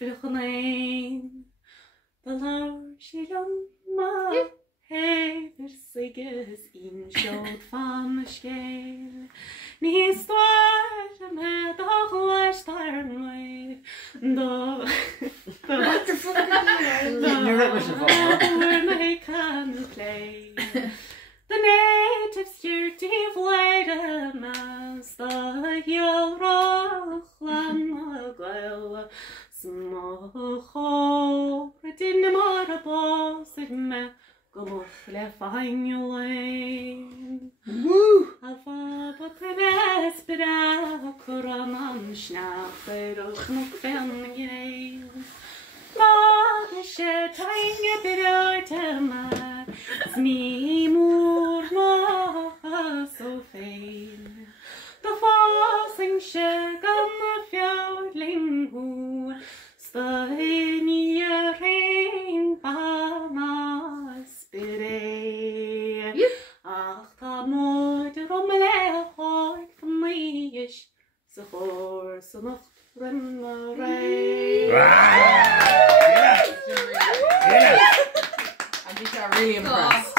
Bheoláin, the Lord Shíocháin, Sigus in showed fan scale. Ní stoir me dogla star my do. What the fuck I can play. The natives here divide a mass the hill rochlan gwel smocho din marabo sigma Gormfhlaith Bheoláin. Woo! Ava botnes bra koraman snap roch nog fengeil. La shet ainge berotema smi mor ma so fein. The fasing shagan fjordling ho stein I rein bana spire. Ach ta moeder om lehoik van meis so voor so nog remmerij. I think I'm really impressed.